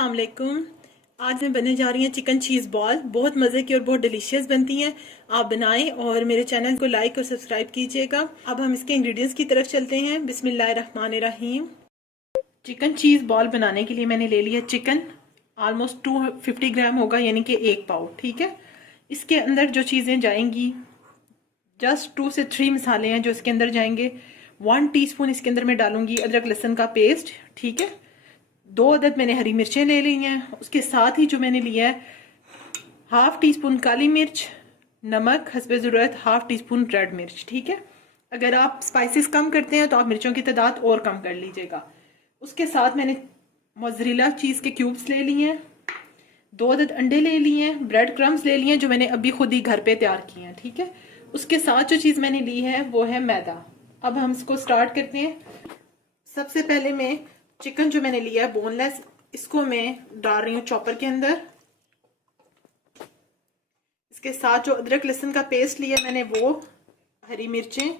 अस्सलाम वालेकुम। आज मैं बनने जा रही हैं चिकन चीज़ बॉल। बहुत मज़े की और बहुत डिलीशियस बनती हैं। आप बनाएं और मेरे चैनल को लाइक और सब्सक्राइब कीजिएगा। अब हम इसके इंग्रेडिएंट्स की तरफ चलते हैं। बिस्मिल्लाहिर्रहमानिर्रहीम। चिकन चीज़ बॉल बनाने के लिए मैंने ले लिया चिकन, ऑलमोस्ट 250 ग्राम होगा, यानी कि 1 पाव। ठीक है, इसके अंदर जो चीज़ें जाएंगी, जस्ट 2 से 3 मसाले हैं जो इसके अंदर जाएंगे। 1 टीस्पून इसके अंदर मैं डालूंगी अदरक लहसुन का पेस्ट। ठीक है, 2 अदद मैंने हरी मिर्चें ले ली हैं। उसके साथ ही जो मैंने लिया है 1/2 टीस्पून काली मिर्च, नमक हस्बे ज़रूरत, 1/2 टीस्पून रेड मिर्च। ठीक है, अगर आप स्पाइसेस कम करते हैं तो आप मिर्चों की तादाद और कम कर लीजिएगा। उसके साथ मैंने मोज़रेला चीज़ के क्यूब्स ले लिए हैं, 2 अदद अंडे ले लिए हैं, ब्रेड क्रम्स ले लिए हैं जो मैंने अभी खुद ही घर पे तैयार किए हैं। ठीक है, उसके साथ जो चीज़ मैंने ली है वो है मैदा। अब हम इसको स्टार्ट करते हैं। सबसे पहले मैं चिकन जो मैंने लिया है बोनलेस, इसको मैं डाल रही हूँ चॉपर के अंदर। इसके साथ जो अदरक लहसुन का पेस्ट लिया मैंने, वो हरी मिर्चें,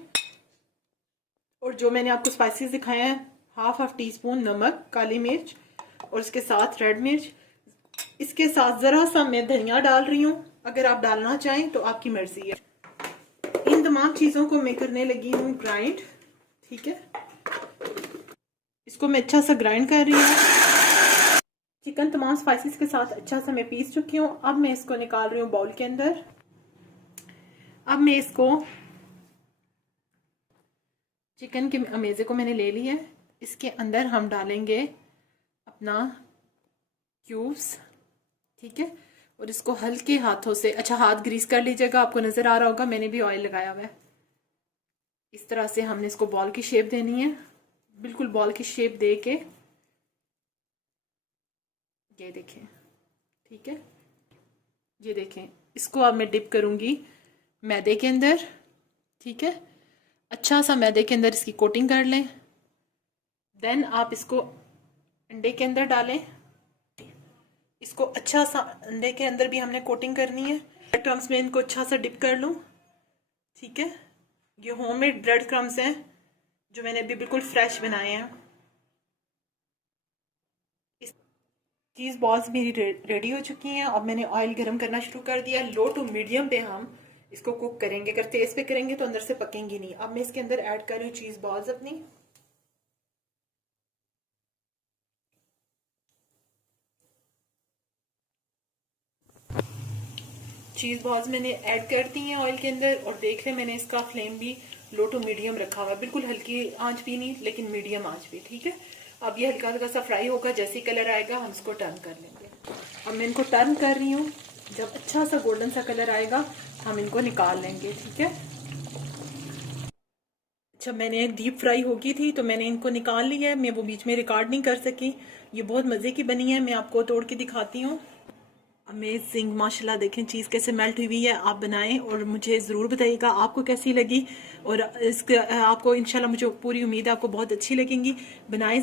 और जो मैंने आपको स्पाइसेस दिखाए हैं 1/2 टीस्पून नमक, काली मिर्च और इसके साथ रेड मिर्च। इसके साथ ज़रा सा मैं धनिया डाल रही हूँ, अगर आप डालना चाहें तो आपकी मर्जी है। इन तमाम चीज़ों को मैं करने लगी हूँ ग्राइंड। ठीक है, इसको मैं अच्छा सा ग्राइंड कर रही हूँ। चिकन तमाम स्पाइसेस के साथ अच्छा सा मैं पीस चुकी हूँ। अब मैं इसको निकाल रही हूँ बाउल के अंदर। अब मैं इसको, चिकन के अमेज़े को मैंने ले लिया है, इसके अंदर हम डालेंगे अपना क्यूब्स। ठीक है, और इसको हल्के हाथों से, अच्छा हाथ ग्रीस कर लीजिएगा, आपको नज़र आ रहा होगा मैंने भी ऑयल लगाया हुआ है। इस तरह से हमने इसको बॉल की शेप देनी है, बिल्कुल बॉल की शेप दे के, ये देखें। ठीक है, ये देखें, इसको अब मैं डिप करूंगी मैदे के अंदर। ठीक है, अच्छा सा मैदे के अंदर इसकी कोटिंग कर लें। देन आप इसको अंडे के अंदर डालें। इसको अच्छा सा अंडे के अंदर भी हमने कोटिंग करनी है। ब्रेड क्रम्स में इनको अच्छा सा डिप कर लूँ। ठीक है, ये होममेड ब्रेड क्रम्स हैं जो मैंने अभी बिल्कुल फ्रेश बनाए हैं। चीज़ बॉल्स मेरी रेडी हो चुकी हैं। अब मैंने ऑयल गरम करना शुरू कर दिया। लो टू मीडियम पे हम इसको कुक करेंगे, अगर तेज पे करेंगे तो अंदर से पकेंगी नहीं। अब मैं इसके अंदर ऐड कर रही हूँ चीज़ बॉल्स अपनी। चीज़ बॉल्स मैंने ऐड कर दी हैं ऑयल के अंदर, और देख लें मैंने इसका फ्लेम भी लो टू मीडियम रखा हुआ है, बिल्कुल हल्की आंच भी नहीं लेकिन मीडियम आंच भी। ठीक है, अब ये हल्का हल्का सा फ्राई होगा, जैसे ही कलर आएगा हम इसको टर्न कर लेंगे। अब मैं इनको टर्न कर रही हूँ, जब अच्छा सा गोल्डन सा कलर आएगा हम इनको निकाल लेंगे। ठीक है, अच्छा मैंने डीप फ्राई होगी थी तो मैंने इनको निकाल लिया है। मैं वो बीच में रिकॉर्ड नहीं कर सकी। ये बहुत मज़े की बनी है, मैं आपको तोड़ के दिखाती हूँ। अमेजिंग, माशाल्लाह, देखें चीज़ कैसे मेल्ट हुई हुई है। आप बनाएं और मुझे ज़रूर बताइएगा आपको कैसी लगी, और इसके आपको इंशाल्लाह, मुझे पूरी उम्मीद है आपको बहुत अच्छी लगेंगी। बनाएं।